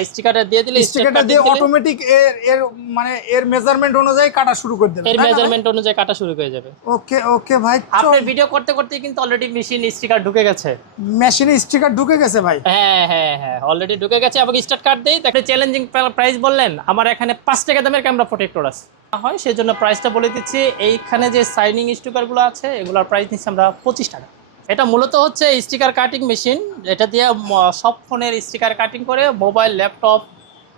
স্টিকারটা দিয়ে দিলে স্টিকারটা দিয়ে অটোমেটিক এর এর মানে এর মেজারমেন্ট অনুযায়ী কাটা শুরু করে দেবে এর মেজারমেন্ট অনুযায়ী কাটা শুরু হয়ে যাবে। ওকে ওকে ভাই আপনার ভিডিও করতে করতে কিন্তু অলরেডি মেশিন স্টিকার ঢুকে গেছে। মেশিনে স্টিকার ঢুকে গেছে ভাই। হ্যাঁ হ্যাঁ হ্যাঁ অলরেডি ঢুকে গেছে। এবং স্টার্ট কার্ড দেই। তাকে চ্যালেঞ্জিং প্রাইস বললেন আমার এখানে পাঁচ টাকা দামের ক্যামেরা প্রোটেক্টর আছে। হয় সেই জন্য প্রাইসটা বলে দিচ্ছি এইখানে যে সাইনিং স্টিকারগুলো আছে এগুলোর প্রাইস নিচ্ছি আমরা পঁচিশ টাকা। এটা মূলত হচ্ছে স্টিকার কাটিং মেশিন এটা দিয়ে সব ফোনের স্টিকার কাটিং করে মোবাইল ল্যাপটপ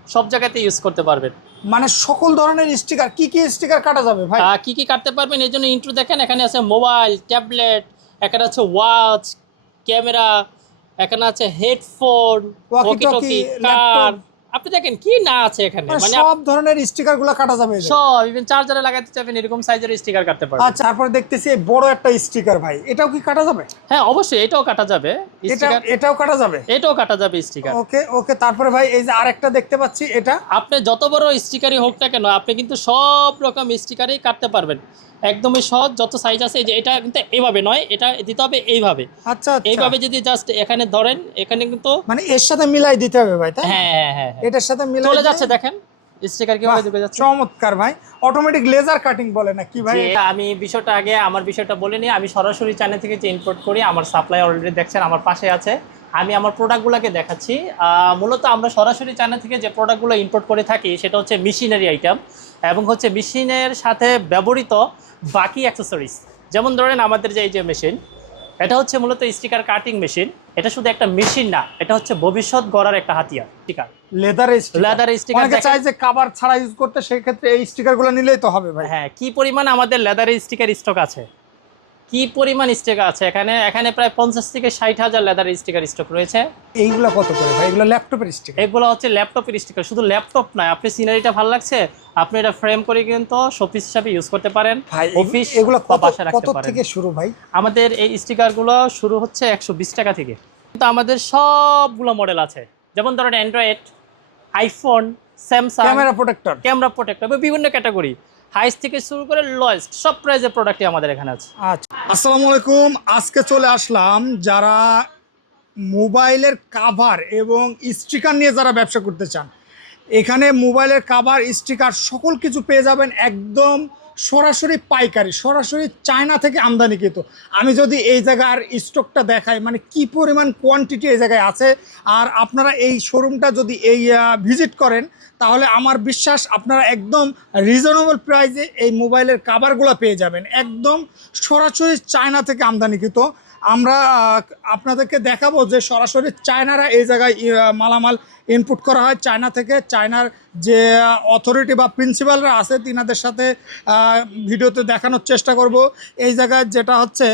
সব জায়গাতে ইউজ করতে পারবেন মানে সকল ধরনের স্টিকার কি কি স্টিকার কাটা যাবে ভাই কি কি কাটতে পারবেন এই জন্য ইন্ট্রো দেখেন এখানে আছে মোবাইল ট্যাবলেট এখানে আছে ওয়াচ ক্যামেরা এখানে আছে হেডফোন কার। আপনি দেখেন কি না আছে এখানে? মানে মানে সব ধরনের স্টিকারগুলো কাটা যাবে সব ইভেন চার্জারে লাগাতে চাইবেন এরকম সাইজের স্টিকার কাটতে পারবেন। আচ্ছা তারপরে দেখতেছি বড় একটা স্টিকার ভাই। এটাও কি কাটা যাবে? হ্যাঁ অবশ্যই এটাও কাটা যাবে। স্টিকার এটাও কাটা যাবে? এটাও কাটা যাবে স্টিকার। ওকে ওকে তারপরে ভাই এই যে আরেকটা দেখতে পাচ্ছি এটা? আপনি যত বড় স্টিকারই হোক না কেন আপনি কিন্তু সব রকম স্টিকারই কাটতে পারবেন। একদমই সহজ যত সাইজ আছে যে এটা কিন্তু এইভাবে নয় এটা দিতে হবে এইভাবে। আচ্ছা আচ্ছা। এইভাবে যদি জাস্ট এখানে ধরেন এখানে কিন্তু মানে এর সাথে মিলাই দিতে হবে ভাই তাই হ্যাঁ হ্যাঁ হ্যাঁ হ্যাঁ। এটার সাথে মিলাই চলে যাচ্ছে দেখেন। স্টিকার কীভাবে ঢুকে যাচ্ছে। চমৎকার ভাই। অটোমেটিক লেজার কাটিং বলে না কি ভাই আমি বিষয়টা আগে আমার বিষয়টা বলিনি আমি সরাসরি চায়না থেকে যে ইম্পোর্ট করি আমার সাপ্লাই অলরেডি দেখছেন আমার পাশে আছে। আমি আমার প্রোডাক্টগুলোকে দেখাচ্ছি। মূলত আমরা সরাসরি চায়না থেকে যে প্রোডাক্টগুলো ইম্পোর্ট করে থাকি সেটা হচ্ছে মেশিনারি আইটেম এবং হচ্ছে মেশিনের সাথে ব্যবহৃত বাকি অ্যাক্সেসরিজ যেমন ধরেন আমাদের যে এই যে মেশিন এটা হচ্ছে মূলত স্টিকার কাটিং মেশিন এটা শুধু একটা মেশিন না এটা হচ্ছে ভবিষ্যৎ গড়ার একটা হাতিয়ার স্টিকার লেদার লেদার স্টিকার অনেকে চাই যে কাভার ছাড়া ইউজ করতে সেই ক্ষেত্রে এই স্টিকারগুলো নিলেই তো হবে ভাই। হ্যাঁ কি পরিমাণ আমাদের লেদার স্টিকার স্টক আছে। কি পরিমাণ স্টিকার আছে? এখানে এখানে প্রায় পঞ্চাশ থেকে ষাট হাজার লেদার স্টিকার স্টক রয়েছে। এইগুলো কত করে ভাই? এগুলো ল্যাপটপের স্টিকার? এগুলো হচ্ছে ল্যাপটপের স্টিকার শুধু ল্যাপটপ নয়। আপনি সিনারিটা ভালো লাগছে? আপনি এটা ফ্রেম করে কিন্তু শোপিস হিসাবে ইউজ করতে পারেন অফিস এগুলো বা কত বাসায় রাখতে পারেন। থেকে শুরু ভাই? আমাদের এই স্টিকারগুলো শুরু হচ্ছে একশো বিশ টাকা থেকে। কিন্তু আমাদের সবগুলো মডেল আছে। যেমন ধরেন Android iPhone Samsung camera protector camera protector বিভিন্ন ক্যাটাগরি হাইস্ট থেকে শুরু করে লয়েস্ট, সব প্রাইজের প্রোডাক্টই আমাদের এখানে আছে। আচ্ছা। আসসালামু আলাইকুম আজকে চলে আসলাম যারা মোবাইলের কাভার এবং স্টিকার নিয়ে যারা ব্যবসা করতে চান, এখানে মোবাইলের কাভার স্টিকার সকল কিছু পেয়ে যাবেন একদম সরাসরি পাইকারি, সরাসরি চায়না থেকে আমদানিকৃত। আমি যদি এই জায়গার স্টকটা দেখাই মানে কি পরিমাণ কোয়ান্টিটি এই জায়গায় আছে, আর আপনারা এই শোরুমটা যদি এই ভিজিট করেন, তাহলে আমার বিশ্বাস আপনারা একদম রিজনেবল প্রাইসে এই মোবাইলের কাভারগুলো পেয়ে যাবেন। একদম সরাসরি চায়না থেকে আমদানিকৃত। আমরা আপনাদেরকে দেখাবো যে সরাসরি চায়নারা এই জায়গায় মালামাল ইনপুট করা হয়। চায়না থেকে চায়নার যে অথরিটি বা প্রিন্সিপালরা আছে, তিনাদের সাথে ভিডিওতে দেখানোর চেষ্টা করব। এই জায়গায় যেটা হচ্ছে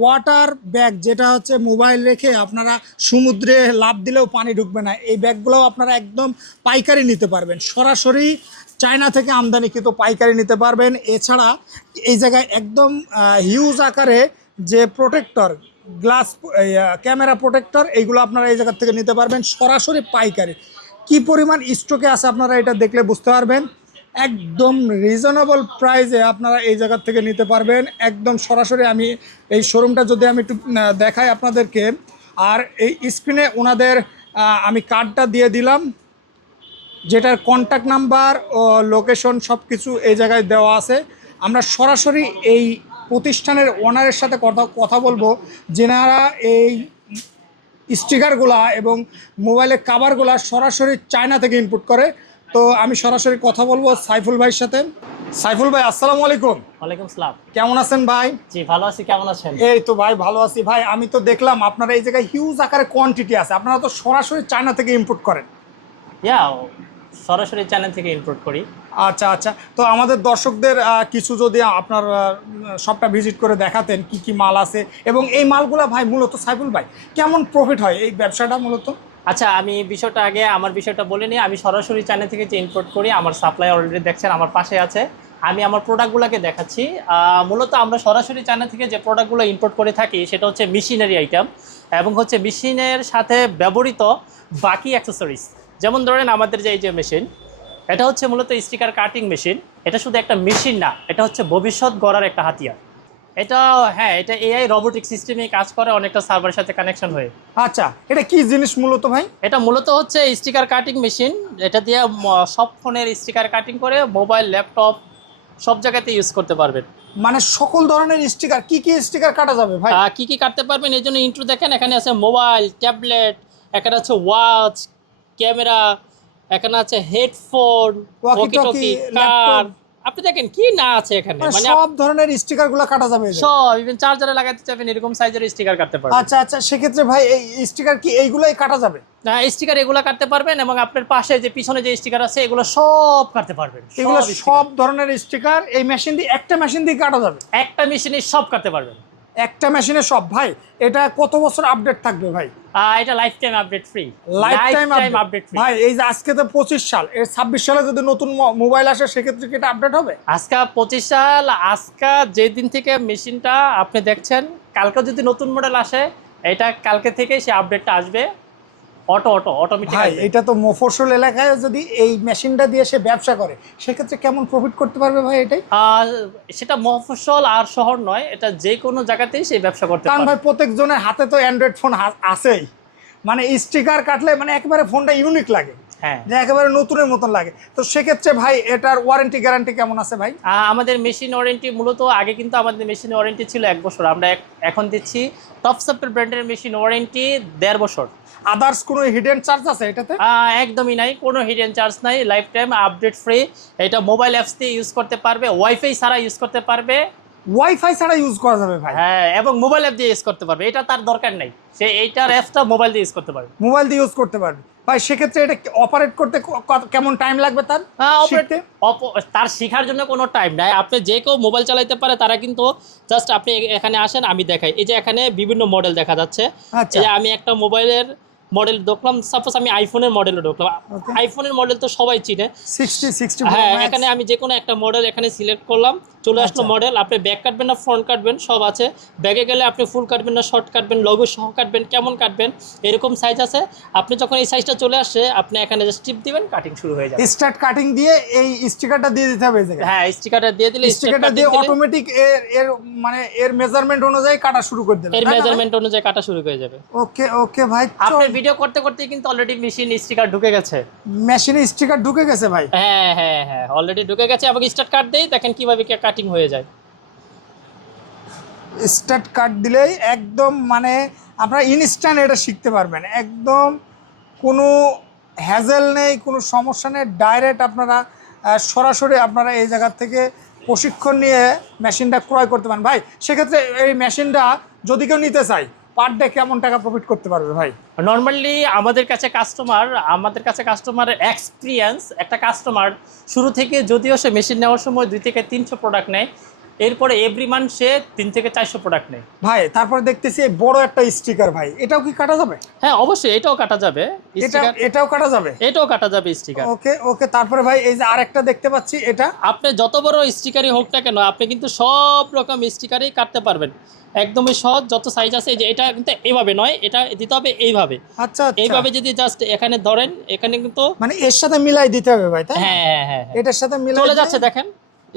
ওয়াটার ব্যাগ যেটা হচ্ছে মোবাইল রেখে আপনারা সমুদ্রে লাভ দিলেও পানি ঢুকবে না। এই ব্যাগগুলোও আপনারা একদম পাইকারি নিতে পারবেন। সরাসরি চায়না থেকে আমদানিকৃত পাইকারি নিতে পারবেন। এছাড়া এই জায়গায় একদম হিউজ আকারে যে প্রোটেক্টর গ্লাস ক্যামেরা প্রোটেক্টর এইগুলো আপনারা এই জায়গার থেকে নিতে পারবেন। সরাসরি পাইকারি। কি পরিমাণ স্টকে আছে আপনারা এটা দেখলে বুঝতে পারবেন। একদম রিজনেবল প্রাইসে আপনারা এই জায়গার থেকে নিতে পারবেন। একদম সরাসরি আমি এই শোরুমটা যদি আমি একটু দেখাই আপনাদেরকে। আর এই স্ক্রিনে ওনাদের আমি কার্ডটা দিয়ে দিলাম। যেটার কন্ট্যাক্ট নাম্বার ও লোকেশন সব কিছু এই জায়গায় দেওয়া আছে। আমরা সরাসরি এই প্রতিষ্ঠানের ওনারের সাথে কথা কথা বলব যেনারা এই স্টিকারগুলা এবং মোবাইলের কাভারগুলা সরাসরি চায়না থেকে ইনপুট করে। তো আমি সরাসরি কথা বলব সাইফুল ভাইয়ের সাথে। সাইফুল ভাই আসসালামু আলাইকুম। ওয়ালাইকুম সালাম কেমন আছেন ভাই? জি ভালো আছি কেমন আছেন? এই তো ভাই ভালো আছি। ভাই আমি তো দেখলাম আপনারা এই জায়গায় হিউজ আকারে কোয়ান্টিটি আছে। আপনারা তো সরাসরি চায়না থেকে ইনপুট করেন। ইয়া সরাসরি চ্যানেল থেকে ইম্পোর্ট করি। আচ্ছা আচ্ছা। তো আমাদের দর্শকদের কিছু যদি আপনার সবটা ভিজিট করে দেখাতেন কি কি মাল আছে? এবং এই মালগুলা ভাই মূলত সাইফুল ভাই কেমন প্রফিট হয় এই ব্যবসাটা মূলত? আচ্ছা আমি বিষয়টা আগে আমার বিষয়টা বলে নিই। আমি সরাসরি চ্যানেল থেকে যে ইম্পোর্ট করি আমার সাপ্লাই অলরেডি দেখছেন আমার পাশে আছে। আমি আমার প্রোডাক্টগুলোকে দেখাচ্ছি। মূলত আমরা সরাসরি চ্যানেল থেকে যে প্রোডাক্টগুলো ইম্পোর্ট করে থাকি সেটা হচ্ছে মেশিনারি আইটেম এবং হচ্ছে মেশিনের সাথে ব্যবহৃত বাকি অ্যাক্সেসরিজ যেমন ধরেন আমাদের যে এই যে মেশিন এটা হচ্ছে মূলত স্টিকার কাটিং মেশিন এটা শুধু একটা মেশিন না এটা হচ্ছে ভবিষ্যৎ গড়ার একটা হাতিয়ার। এটা হ্যাঁ এটা এআই রোবোটিক সিস্টেমে কাজ করে অনেকটা সার্ভারের সাথে কানেকশন হয়ে। আচ্ছা এটা কি জিনিস মূলত ভাই? এটা মূলত হচ্ছে স্টিকার কাটিং মেশিন এটা দিয়ে সব ফোনের স্টিকার কাটিং করে মোবাইল ল্যাপটপ সব জায়গাতে ইউজ করতে পারবেন। মানে সকল ধরনের স্টিকার কি কি স্টিকার কাটা যাবে ভাই? কি কি কাটতে পারবেন এই জন্য ইন্ট্রো দেখেন এখানে আছে মোবাইল ট্যাবলেট এখানে আছে ওয়াচ ক্যামেরা এখানে আছে হেডফোন কার আপনি দেখেন কি না আছে এখানে? মানে মানে সব ধরনের স্টিকারগুলো কাটা যাবে সব ইভেন চার্জারে লাগাতে চাইবেন এরকম সাইজের স্টিকার কাটতে পারবেন। আচ্ছা আচ্ছা সেক্ষেত্রে ভাই এই স্টিকার কি এইগুলোই কাটা যাবে? না স্টিকার এগুলো কাটতে পারবেন এবং আপনার পাশে যে পিছনে যে স্টিকার আছে এগুলো সব কাটতে পারবেন। এগুলো সব ধরনের স্টিকার এই মেশিন দিয়ে একটা মেশিন দিয়ে কাটা যাবে। একটা মেশিনে সব কাটতে পারবেন। একটা মেশিনে সব ভাই এটা কত বছর আপডেট থাকবে ভাই? এটা lifetime update free lifetime update ভাই এই যে আজকে তো পঁচিশ সাল এর ছাব্বিশ সালে যদি নতুন মোবাইল আসে সেক্ষেত্রে কি এটা আপডেট হবে? আজকে পঁচিশ সাল আজকে যেদিন থেকে মেশিনটা আপনি দেখছেন কালকে যদি নতুন মডেল আসে এটা কালকে থেকে সে আপডেটটা আসবে। অটো অটো অটোমেটিক এটা তো মফস্বল এলাকায় যদি এই মেশিনটা দিয়ে সে ব্যবসা করে সেক্ষেত্রে কেমন প্রফিট করতে পারবে ভাই এটাই? সেটা মফস্বল আর শহর নয় এটা যে কোনো জায়গাতেই সে ব্যবসা করতে কারণ পারে ভাই প্রত্যেকজনের হাতে তো অ্যান্ড্রয়েড ফোন আছেই। মানে স্টিকার কাটলে মানে একেবারে ফোনটা ইউনিক লাগে। হ্যাঁ। যে একেবারে নতুনের মতন লাগে। তো সেক্ষেত্রে ভাই এটার ওয়ারেন্টি গ্যারান্টি কেমন আছে ভাই? আমাদের মেশিন ওয়ারেন্টি মূলত আগে কিন্তু আমাদের মেশিন ওয়ারেন্টি ছিল এক বছর। আমরা এখন দিচ্ছি টপ সাপের ব্র্যান্ডের মেশিন ওয়ারেন্টি দেড় বছর। আদার্স কোনো হিডেন চার্জ আছে এটাতে? একদমই নাই কোনো হিডেন চার্জ নাই লাইফ টাইম আপডেট ফ্রি এটা মোবাইল অ্যাপস দিয়ে ইউজ করতে পারবে ওয়াইফাই ছাড়া ইউজ করতে পারবে। ওয়াইফাই ছাড়া ইউজ করা যাবে ভাই। হ্যাঁ এবং মোবাইল অ্যাপ দিয়ে ইউজ করতে পারবে। এটা তার দরকার নেই। সে এইটার অ্যাপসটা মোবাইল দিয়ে ইউজ করতে পারবে। মোবাইল দিয়ে ইউজ করতে পারবে। ভাই সেক্ষেত্রে এটা অপারেট করতে কেমন টাইম লাগবে তার? শিখতে? তার শেখার জন্য কোনো টাইম নাই। আপনি যে কেউ মোবাইল চালাতে পারে তারা কিন্তু জাস্ট আপনি এখানে আসেন আমি দেখাই। এই যে এখানে বিভিন্ন মডেল দেখা যাচ্ছে। আচ্ছা। আমি একটা মোবাইলের মডেল ঢুকলাম সাপোজ আমি আইফোনের মডেলে ঢুকলাম আইফোনের মডেল তো সবাই চিনে। সিক্সটি সিক্সটি হ্যাঁ এখানে আমি যে কোনো একটা মডেল এখানে সিলেক্ট করলাম চলে আসলো আচ্ছা। মডেল আপনি ব্যাক কাটবেন না ফ্রন্ট কাটবেন সব আছে। ব্যাগে গেলে আপনি ফুল কাটবেন না শর্ট কাটবেন লগো সহ কাটবেন কেমন কাটবেন এরকম সাইজ আছে। আপনি যখন এই সাইজটা চলে আসে আপনি এখানে জাস্ট টিপ দিবেন কাটিং শুরু হয়ে যাবে। স্টার্ট কাটিং দিয়ে এই স্টিকারটা দিয়ে দিতে হবে হ্যাঁ স্টিকারটা দিয়ে দিলে স্টিকারটা দিয়ে অটোমেটিক এর এর মানে এর মেজারমেন্ট অনুযায়ী কাটা শুরু করে দেবে এর মেজারমেন্ট অনুযায়ী কাটা শুরু হয়ে যাবে। ওকে ওকে ভাই আপনার ভিডিও করতে করতে কিন্তু অলরেডি মেশিন স্টিকার ঢুকে গেছে। মেশিনে স্টিকার ঢুকে গেছে ভাই। হ্যাঁ হ্যাঁ হ্যাঁ অলরেডি ঢুকে গেছে। এবং স্টার্ট কাট দেই দেখেন কীভাবে কি কাটিং হয়ে যায়। স্টার্ট কাট দিলেই একদম মানে আপনারা ইনস্ট্যান্ট এটা শিখতে পারবেন। একদম কোনো হ্যাজেল নেই কোনো সমস্যা নেই। ডাইরেক্ট আপনারা সরাসরি আপনারা এই জায়গা থেকে প্রশিক্ষণ নিয়ে মেশিনটা ক্রয় করতে পারেন। ভাই সেক্ষেত্রে এই মেশিনটা যদি কেউ নিতে চায় পার ডে কেমন টাকা প্রফিট করতে পারবে ভাই? নর্মালি আমাদের কাছে কাস্টমার আমাদের কাছে কাস্টমারের এক্সপিরিয়েন্স একটা কাস্টমার শুরু থেকে যদিও সে মেশিন নেওয়ার সময় দুই থেকে তিনশো প্রোডাক্ট নেয় এরপরে এভরি মান্থ সে তিন থেকে চারশো প্রোডাক্ট নেয়। ভাই তারপরে দেখতেছি বড় একটা স্টিকার ভাই। এটাও কি কাটা যাবে? হ্যাঁ অবশ্যই এটাও কাটা যাবে। এটা এটাও কাটা যাবে? এটাও কাটা যাবে স্টিকার ওকে ওকে তারপরে ভাই এই যে আরেকটা দেখতে পাচ্ছি এটা? আপনি যত বড় স্টিকারই হোক না কেন আপনি কিন্তু সব রকম স্টিকারই কাটতে পারবেন। একদমই সহজ যত সাইজ আছে এই যে এটা কিন্তু এইভাবে নয় এটা দিতে হবে এইভাবে। আচ্ছা আচ্ছা। এইভাবে যদি জাস্ট এখানে ধরেন এখানে কিন্তু মানে এর সাথে মিলাই দিতে হবে ভাই তাই হ্যাঁ হ্যাঁ হ্যাঁ হ্যাঁ। এটার সাথে মিলাই চলে যাচ্ছে দেখেন।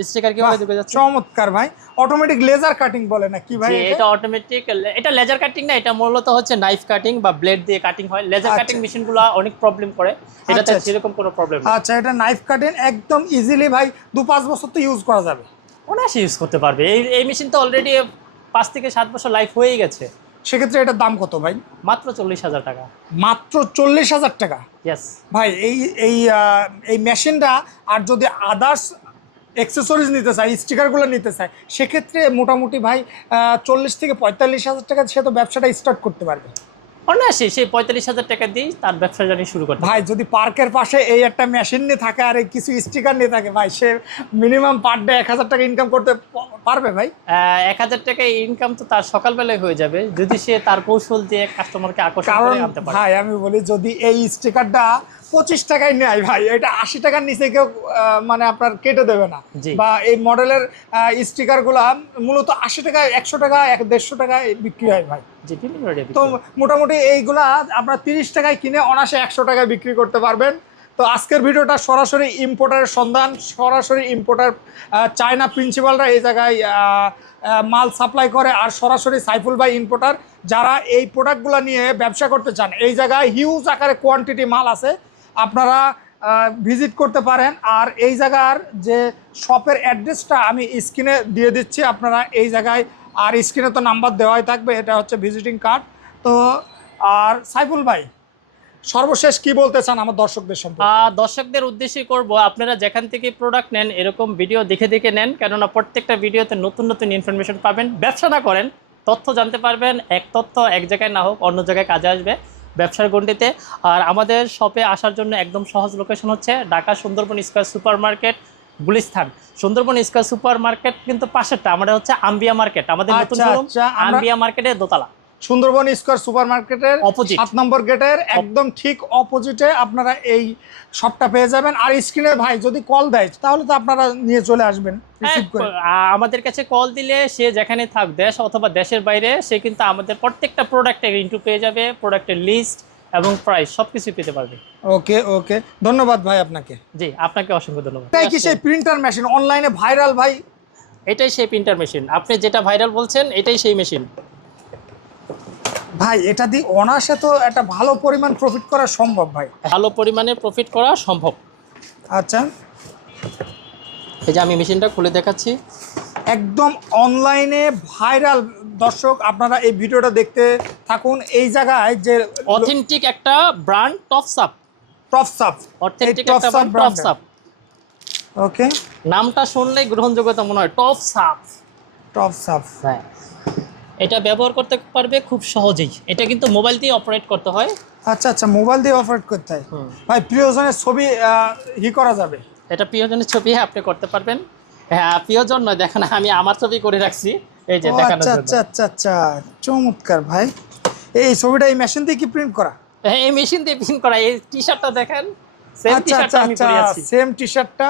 স্টিকার কীভাবে ঢুকে যাচ্ছে? চমৎকার ভাই। অটোমেটিক লেজার কাটিং বলে না কি ভাই এটা? অটোমেটিক এটা লেজার কাটিং না এটা মূলত হচ্ছে নাইফ কাটিং বা ব্লেড দিয়ে কাটিং হয়। লেজার আচ্ছা। কাটিং মেশিনগুলো অনেক প্রবলেম করে এটাতে আচ্ছা। সেরকম কোনো প্রবলেম আচ্ছা এটা নাইফ কাটিং একদম ইজিলি ভাই দু পাঁচ বছর তো ইউজ করা যাবে। অনায়াসে ইউজ করতে পারবে। এই এই মেশিন তো অলরেডি পাঁচ থেকে সাত বছর লাইফ হয়েই গেছে। সেক্ষেত্রে এটার দাম কত ভাই? মাত্র চল্লিশ হাজার টাকা। মাত্র চল্লিশ হাজার টাকা? ভাই এই এই এই মেশিনটা আর যদি আদার্স অ্যাক্সেসরিজ নিতে চায় স্টিকারগুলো নিতে চায় সেক্ষেত্রে মোটামুটি ভাই চল্লিশ থেকে পঁয়তাল্লিশ হাজার টাকা সে তো ব্যবসাটা স্টার্ট করতে পারবে। অনায়াসে সেই পঁয়তাল্লিশ হাজার টাকা দিয়েই তার ব্যবসা জানি শুরু করে ভাই যদি পার্কের পাশে এই একটা মেশিন নিয়ে থাকে আর এই কিছু স্টিকার নিয়ে থাকে ভাই সে মিনিমাম পার ডে এক হাজার টাকা ইনকাম করতে পারবে ভাই? এক হাজার টাকা ইনকাম তো তার সকালবেলায় হয়ে যাবে। যদি সে তার কৌশল দিয়ে কাস্টমারকে আকর্ষণ করে আনতে পারে। ভাই আমি বলি যদি এই স্টিকারটা পঁচিশ টাকায় নেয় ভাই এটা আশি টাকার নিচে কেউ মানে আপনার কেটে দেবে না। বা এই মডেলের স্টিকারগুলা মূলত আশি টাকা একশো টাকা এক দেড়শো টাকায় বিক্রি হয় ভাই। তো মোটামুটি এইগুলা আপনার তিরিশ টাকায় কিনে অনাসে একশো টাকায় বিক্রি করতে পারবেন। তো আজকের ভিডিওটা সরাসরি ইম্পোর্টারের সন্ধান সরাসরি ইম্পোর্টার চায়না প্রিন্সিপালরা এই জায়গায় মাল সাপ্লাই করে আর সরাসরি সাইফুল ভাই ইম্পোর্টার যারা এই প্রোডাক্টগুলো নিয়ে ব্যবসা করতে চান এই জায়গায় হিউজ আকারে কোয়ান্টিটি মাল আছে। আপনারা ভিজিট করতে পারেন। আর এই জায়গার যে শপের অ্যাড্রেসটা আমি স্ক্রিনে দিয়ে দিচ্ছি আপনারা, এই জায়গায়। আর স্ক্রিনে তো নাম্বার দেওয়াই থাকবে, এটা হচ্ছে ভিজিটিং কার্ড তো, আর সাইফুল ভাই, সর্বশেষ কি বলতে চান আমার দর্শকদের সম্পর্কে? দর্শকদের উদ্দেশ্যে করব, আপনারা যেখান থেকে প্রোডাক্ট নেন, এরকম ভিডিও দেখে দেখে নেন, কেননা প্রত্যেকটা ভিডিওতে নতুন নতুন ইনফরমেশন পাবেন। ব্যবসা না করেন, তথ্য জানতে পারবেন, এক তথ্য এক জায়গায় না হোক, অন্য জায়গায় কাজে আসবে। ব্যবসার গণ্ডিতে। আর আমাদের শপে আসার জন্য একদম সহজ লোকেশন হচ্ছে Dhaka Sundarban square supermarket Gulistan Sundarban square supermarket কিন্তু পাশেরটা আমাদের হচ্ছে আম্বিয়া মার্কেট। আমাদের নতুন আচ্ছা, আচ্ছা, আম্বিয়া মার্কেটের দোতলা। সুন্দরবন স্কোয়ার সুপার মার্কেটের Opposite। সাত নম্বর গেটের একদম ঠিক অপোজিটে আপনারা এই শপটা পেয়ে যাবেন। আর স্ক্রিনে ভাই যদি কল দেয় তাহলে তো আপনারা নিয়ে চলে আসবেন হ্যাঁ, আমাদের কাছে কল দিলে সে যেখানে থাক দেশ অথবা দেশের বাইরে সে কিন্তু আমাদের প্রত্যেকটা প্রোডাক্টের ইন্টু পেয়ে যাবে প্রোডাক্টের লিস্ট এবং প্রাইস সবকিছু পেতে পারবে। ওকে ওকে ধন্যবাদ ভাই আপনাকে। জি আপনাকে অসংখ্য ধন্যবাদ। এটাই কি সেই প্রিন্টার মেশিন অনলাইনে ভাইরাল ভাই? এটাই সেই প্রিন্টার মেশিন আপনি যেটা ভাইরাল বলছেন এটাই সেই মেশিন ভাই এটা দিয়ে অনায়াসে তো একটা ভালো পরিমাণ প্রফিট করা সম্ভব ভাই। ভালো পরিমাণে প্রফিট করা সম্ভব। আচ্ছা। এই যে আমি মেশিনটা খুলে দেখাচ্ছি। একদম অনলাইনে ভাইরাল দর্শক আপনারা এই ভিডিওটা দেখতে থাকুন। এই জায়গায় যে অথেন্টিক একটা ব্র্যান্ড টপস আপ টপ সাপ অথেন্টিক একটা ব্র্যান্ড টপস আপ ওকে নামটা শুনলেই গ্রহণযোগ্যতা মনে হয়। টপস আপ টপ সাপ হ্যাঁ। এটা ব্যবহার করতে পারবে খুব সহজেই। এটা কিন্তু মোবাইল দিয়ে অপারেট করতে হয়। আচ্ছা আচ্ছা মোবাইল দিয়ে অপারেট করতে হয়। ভাই প্রিয়জনের ছবি ই করা যাবে? এটা প্রিয়জনের ছবি আপনি করতে পারবেন। হ্যাঁ প্রিয়জন নয় দেখেন আমি আমার ছবি করে রাখছি। এই যে দেখানোর আচ্ছা জন্য। আচ্ছা আচ্ছা আচ্ছা চমৎকার ভাই। এই ছবিটা এই মেশিন দিয়ে কি প্রিন্ট করা? হ্যাঁ, এই মেশিন দিয়ে প্রিন্ট করা। এই টি শার্টটা দেখেন সেম টি শার্টটা আমি আচ্ছা পরে আছি। সেম টি শার্টটা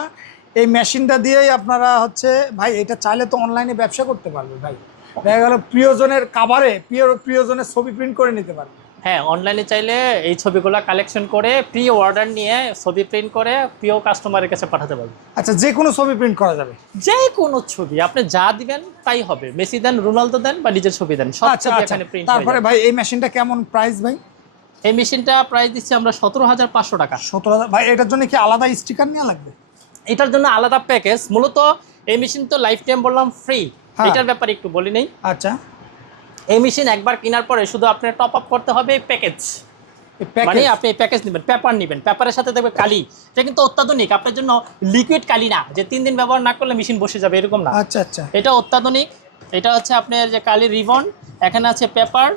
এই মেশিনটা দিয়েই আপনারা হচ্ছে ভাই এটা চাইলে তো অনলাইনে ব্যবসা করতে পারবে ভাই। দেখা গেল প্রিয়জনের কাভারে প্রিয় প্রিয়জনের ছবি প্রিন্ট করে নিতে পারবে। হ্যাঁ অনলাইনে চাইলে এই ছবিগুলো কালেকশন করে প্রি অর্ডার নিয়ে ছবি প্রিন্ট করে প্রিয় কাস্টমারের কাছে পাঠাতে পারবেন আচ্ছা যে কোনো ছবি প্রিন্ট করা যাবে। যে কোনো ছবি আপনি যা দিবেন তাই হবে। মেসি দেন রোনালদো দেন বা নিজের ছবি দেন সব আচ্ছা ছবি আচ্ছা। এখানে প্রিন্ট তারপরে ভাই এই মেশিনটা কেমন প্রাইস ভাই? এই মেশিনটা প্রাইস দিচ্ছি আমরা সতেরো হাজার পাঁচশো টাকা। সতেরো হাজার ভাই এটার জন্য কি আলাদা স্টিকার নেওয়া লাগবে? এটার জন্য আলাদা প্যাকেজ মূলত এই মেশিন তো লাইফ টাইম বললাম ফ্রি। এটার ব্যাপারে একটু বলি নেই। আচ্ছা। এই মেশিন একবার কেনার পরে শুধু আপনার টপ আপ করতে হবে প্যাকেজ মানে আপনি আপনি প্যাকেজ নেবেন পেপার নেবেন। পেপারের সাথে দেখবে কালি। এটা কিন্তু অত্যাধুনিক আপনার জন্য লিকুইড কালি না। যে তিন দিন ব্যবহার না করলে মেশিন বসে যাবে এরকম না। আচ্ছা আচ্ছা। এটা অত্যাধুনিক। এটা হচ্ছে আপনার যে কালি রিবন এখানে আছে পেপার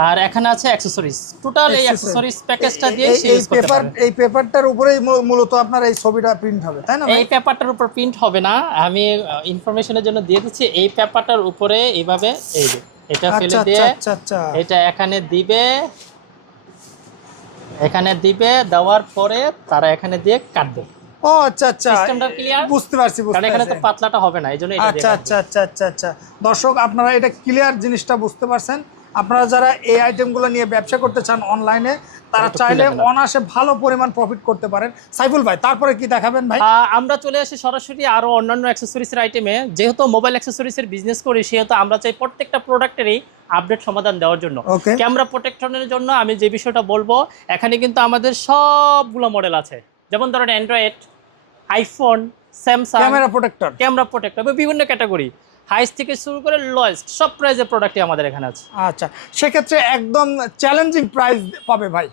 আর এখানে আছে অ্যাক্সেসরিজ টোটাল এই অ্যাক্সেসরিজ প্যাকেজটা দিয়ে এই- পেপার এই পেপারটার উপরেই মূলত আপনার এই ছবিটা প্রিন্ট হবে তাই না এই পেপারটার উপর প্রিন্ট হবে না। আমি ইনফরমেশনের জন্য দিয়ে দিচ্ছি এই পেপারটার উপরে এইভাবে এই যে এটা ফেলে আচ্ছা দিয়ে আচ্ছা আচ্ছা। আচ্ছা এটা এখানে দিবে। এখানে দিবে দেওয়ার পরে তারা এখানে দিয়ে কাটবে। ও আচ্ছা আচ্ছা। সিস্টেমটা ক্লিয়ার বুঝতে পারছি বুঝতে এখানে তো পাতলাটা হবে না এই জন্য এটা আচ্ছা আচ্ছা আচ্ছা আচ্ছা আচ্ছা। দর্শক আপনারা এটা ক্লিয়ার জিনিসটা বুঝতে পারছেন। আপনারা যারা এই আইটেমগুলো নিয়ে ব্যবসা করতে চান অনলাইনে তারা চাইলে। অনায়াসে ভালো পরিমাণ প্রফিট করতে পারেন। সাইফুল ভাই তারপরে কি দেখাবেন ভাই? আমরা চলে আসি সরাসরি আরও অন্যান্য অ্যাক্সেসরিজের আইটেমে যেহেতু মোবাইল অ্যাক্সেসরিজের বিজনেস করি সেহেতু আমরা চাই প্রত্যেকটা প্রোডাক্টেরই আপডেট সমাধান দেওয়ার জন্য। ক্যামেরা প্রোটেকশনের জন্য আমি যে বিষয়টা বলব এখানে কিন্তু আমাদের সবগুলো মডেল আছে। যেমন ধরেন Android iPhone Samsung camera protector camera protector বিভিন্ন ক্যাটাগরি হাইস্ট থেকে শুরু করে লয়েস্ট সব প্রাইজের প্রোডাক্টই আমাদের এখানে আছে। আচ্ছা সেক্ষেত্রে একদম চ্যালেঞ্জিং প্রাইস পাবে ভাই।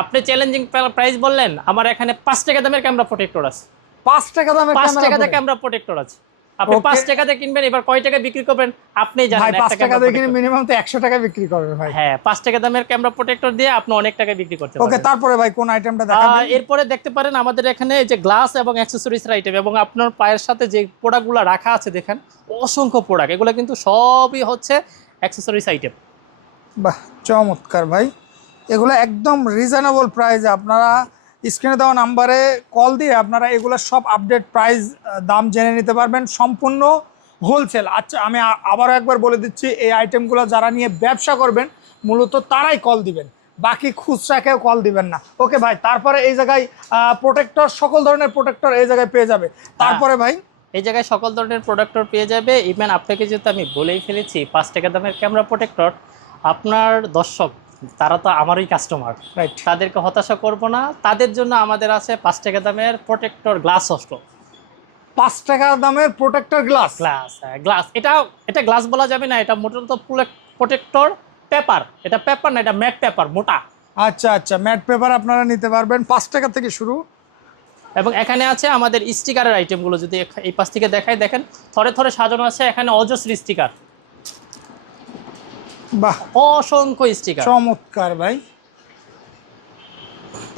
আপনি চ্যালেঞ্জিং প্রাইস বললেন আমার এখানে পাঁচ টাকা দামের ক্যামেরা প্রোটেক্টর আছে। পাঁচ টাকা দামের পাঁচ টাকা দামের ক্যামেরা প্রোটেক্টর আছে। আপনি Okay. পাঁচ টাকা দিয়ে কিনবেন এবার কয় টাকা বিক্রি করবেন? আপনি জানেন পাঁচ একটা টাকা দিয়ে কিনে মিনিমাম তো একশো টাকা বিক্রি করবে ভাই। হ্যাঁ পাঁচ টাকা দামের ক্যামেরা প্রোটেক্টর দিয়ে আপনি অনেক টাকা বিক্রি করতে ওকে তারপরে ভাই কোন আইটেমটা দেখাবেন? এরপরে দেখতে পারেন আমাদের এখানে যে গ্লাস এবং অ্যাক্সেসরিজ আইটেম এবং আপনার পায়ের সাথে যে প্রোডাক্টগুলো রাখা আছে দেখেন অসংখ্য প্রোডাক্ট এগুলো কিন্তু সবই হচ্ছে অ্যাক্সেসরিজ আইটেম বাহ চমৎকার ভাই। এগুলো একদম রিজনেবল প্রাইসে আপনারা স্ক্রিনে দেওয়া নাম্বারে কল দিয়ে আপনারা এগুলো সব আপডেট প্রাইস দাম জেনে নিতে পারবেন। সম্পূর্ণ হোলসেল আচ্ছা আমি আবারও একবার বলে দিচ্ছি এই আইটেমগুলো যারা নিয়ে ব্যবসা করবেন মূলত তারাই কল দিবেন। বাকি খুচরা কেউ কল দিবেন না। ওকে ভাই তারপরে এই জায়গায় প্রোটেক্টর সকল ধরনের প্রোটেক্টর এই জায়গায় পেয়ে যাবে। তারপরে ভাই? এই জায়গায় সকল ধরনের প্রোডাক্টর পেয়ে যাবে। ইভেন আপনাকে যেহেতু আমি বলেই ফেলেছি পাঁচ টাকা দামের ক্যামেরা প্রোটেক্টর আপনার দর্শক তারা তো আমারই কাস্টমার রাইট তাদেরকে হতাশা করব না। তাদের জন্য আমাদের আছে পাঁচ টাকা দামের প্রোটেক্টর গ্লাস অস্ত্র। পাঁচ টাকা দামের প্রোটেক্টর গ্লাস গ্লাস হ্যাঁ গ্লাস এটা এটা গ্লাস বলা যাবে না এটা মোটর তো প্রোটেক্টর পেপার এটা পেপার না এটা ম্যাট পেপার মোটা। আচ্ছা আচ্ছা ম্যাট পেপার আপনারা নিতে পারবেন পাঁচ টাকা থেকে শুরু। এবং এখানে আছে আমাদের স্টিকারের আইটেমগুলো যদি এই পাশ থেকে দেখাই দেখেন থরে থরে সাজানো আছে এখানে অজস্র স্টিকার বাহ। অসংখ্য স্টিকার চমৎকার ভাই।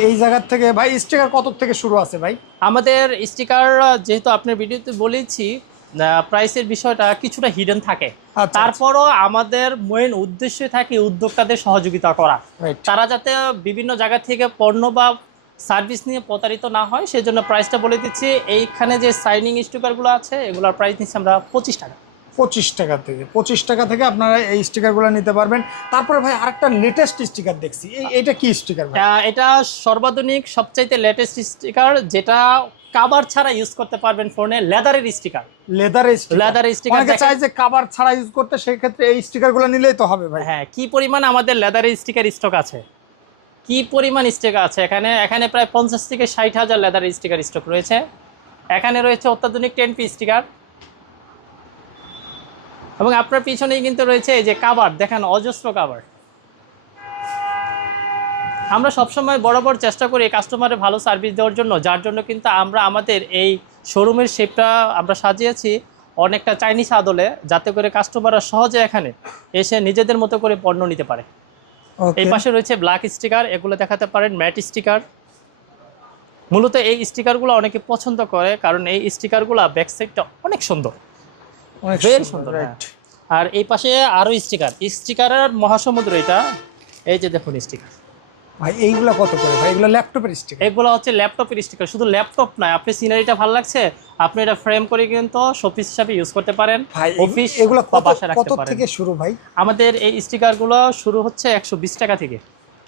এই জায়গার থেকে ভাই স্টিকার কত থেকে শুরু আছে ভাই? আমাদের স্টিকার যেহেতু আপনার ভিডিওতে বলেছি প্রাইসের বিষয়টা কিছুটা হিডেন থাকে। আচ্ছা। তারপরও আমাদের মেন উদ্দেশ্য থাকে উদ্যোক্তাদের সহযোগিতা করা. তারা যাতে বিভিন্ন জায়গা থেকে পণ্য বা সার্ভিস নিয়ে প্রতারিত না হয় সেই জন্য প্রাইসটা বলে দিচ্ছি। এইখানে যে সাইনিং স্টিকারগুলো আছে এগুলোর প্রাইস নিচ্ছি আমরা পঁচিশ টাকা। পঁচিশ টাকা থেকে পঁচিশ টাকা থেকে আপনারা এই স্টিকারগুলো নিতে পারবেন। তারপরে ভাই আরেকটা লেটেস্ট স্টিকার দেখছি। এটা কি স্টিকার এটা সর্বাধুনিক সবচাইতে লেটেস্ট স্টিকার যেটা কাবার ছাড়া ইউজ করতে পারবেন ফোনে লেদারের স্টিকার। লেদার Leather sticker অনেকে দেখেন। যে কাভার ছাড়া ইউজ করতে সেই ক্ষেত্রে এই স্টিকারগুলো নিলেই তো হবে ভাই। হ্যাঁ কি পরিমাণ আমাদের লেদারের স্টিকার স্টক আছে? কি পরিমাণ স্টিকার আছে? এখানে এখানে প্রায় পঞ্চাশ থেকে ষাট হাজার লেদারের স্টিকার স্টক রয়েছে। এখানে রয়েছে অত্যাধুনিক টেন পি স্টিকার এবং আপনার পিছনেই কিন্তু রয়েছে এই যে কাবার দেখেন অজস্র কাভার আমরা সবসময় বরাবর চেষ্টা করি কাস্টমারে ভালো সার্ভিস দেওয়ার জন্য যার জন্য কিন্তু আমরা আমাদের এই শোরুমের শেপটা আমরা সাজিয়েছি অনেকটা চাইনিজ আদলে যাতে করে কাস্টমাররা সহজে এখানে এসে নিজেদের মতো করে পণ্য নিতে পারে। এই পাশে রয়েছে ব্ল্যাক স্টিকার এগুলো দেখাতে পারেন ম্যাট স্টিকার মূলত এই স্টিকারগুলো অনেকে পছন্দ করে কারণ এই স্টিকারগুলো ব্যাক সাইডটা অনেক সুন্দর। Very সুন্দর, আর এই পাশে আরও স্টিকার। স্টিকারের মহাসমুদ্র এটা। এই যে দেখুন স্টিকার। ভাই এইগুলো কত করে? ভাই এগুলো ল্যাপটপের স্টিকার? এগুলো হচ্ছে ল্যাপটপের স্টিকার। শুধু ল্যাপটপ নয় আপনি সিনারিটা ভালো লাগছে? আপনি এটা ফ্রেম করে কিন্তু শোপিস হিসাবে ইউজ করতে পারেন অফিস এগুলো কত থেকে শুরু ভাই? আমাদের এই স্টিকারগুলো শুরু হচ্ছে একশো বিশ টাকা থেকে।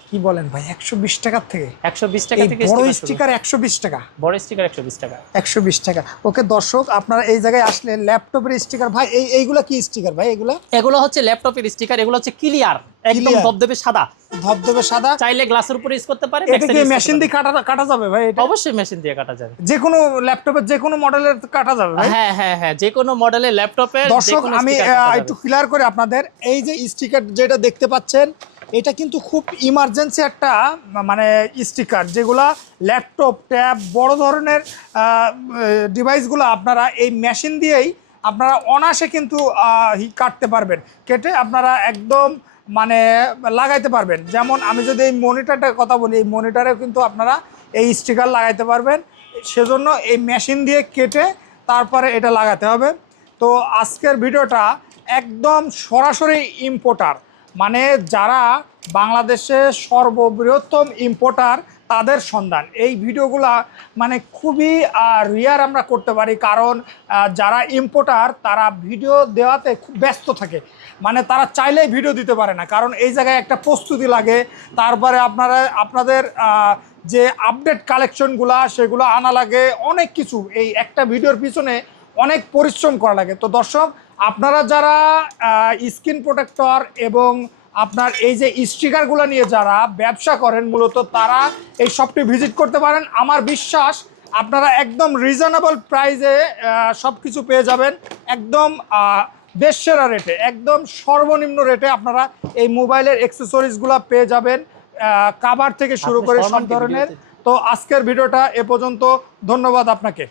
কি বলেন ভাই? একশো বিশ টাকার থেকে? একশো বিশ টাকা থেকে বড় স্টিকার একশো বিশ টাকা। বড় স্টিকার একশো বিশ টাকা। একশো বিশ টাকা। ওকে দর্শক আপনারা এই জায়গায় আসলে ল্যাপটপের স্টিকার ভাই এই এইগুলা কি স্টিকার ভাই এগুলা? এগুলো হচ্ছে ল্যাপটপের স্টিকার এগুলো হচ্ছে ক্লিয়ার একদম ধবধবে সাদা। ধবধবে সাদা। চাইলে গ্লাসের উপরে ইউজ করতে পারে এটা কি মেশিন দিয়ে কাটা কাটা যাবে ভাই এটা? অবশ্যই মেশিন দিয়ে কাটা যাবে। যে কোনো ল্যাপটপের যে কোনো মডেলের কাটা যাবে ভাই। হ্যাঁ হ্যাঁ হ্যাঁ যে কোনো মডেলের ল্যাপটপে দর্শক আমি একটু ক্লিয়ার করে আপনাদের এই যে স্টিকার যেটা দেখতে পাচ্ছেন এটা কিন্তু খুব ইমার্জেন্সি একটা মানে স্টিকার যেগুলা ল্যাপটপ ট্যাব বড় ধরনের ডিভাইসগুলো আপনারা এই মেশিন দিয়েই আপনারা অনায়াসে কিন্তু কাটতে পারবেন। কেটে আপনারা একদম মানে লাগাইতে পারবেন। যেমন আমি যদি এই মনিটরটার কথা বলি, এই মনিটরেও কিন্তু আপনারা এই স্টিকার লাগাইতে পারবেন। সেজন্য এই মেশিন দিয়ে কেটে তারপরে এটা লাগাতে হবে। তো আজকের ভিডিওটা একদম সরাসরি ইম্পোর্টার মানে যারা বাংলাদেশে সর্ববৃহত্তম ইম্পোর্টার তাদের সন্ধান। এই ভিডিওগুলা মানে খুবই রিয়ার আমরা করতে পারি। কারণ যারা ইম্পোর্টার তারা ভিডিও দেওয়াতে খুব ব্যস্ত থাকে। মানে তারা চাইলেই ভিডিও দিতে পারে না। কারণ এই জায়গায় একটা প্রস্তুতি লাগে। তারপরে আপনারা, আপনাদের যে আপডেট কালেকশনগুলা সেগুলো আনা লাগে। অনেক কিছু। এই একটা ভিডিওর পিছনে অনেক পরিশ্রম করা লাগে। তো দর্শক আপনারা যারা স্কিন প্রোটেক্টর এবং আপনার এই যে স্টিকারগুলো নিয়ে যারা ব্যবসা করেন মূলত তারা এই শপটি ভিজিট করতে পারেন। আমার বিশ্বাস আপনারা একদম রিজনেবল প্রাইজে সব কিছু পেয়ে যাবেন। একদম আহ, দেশসেরা রেটে একদম সর্বনিম্ন রেটে আপনারা এই মোবাইলের অ্যাক্সেসরিজগুলো পেয়ে যাবেন। কাবার থেকে শুরু করে সব ধরনের। তো আজকের ভিডিওটা এ পর্যন্ত ধন্যবাদ আপনাকে।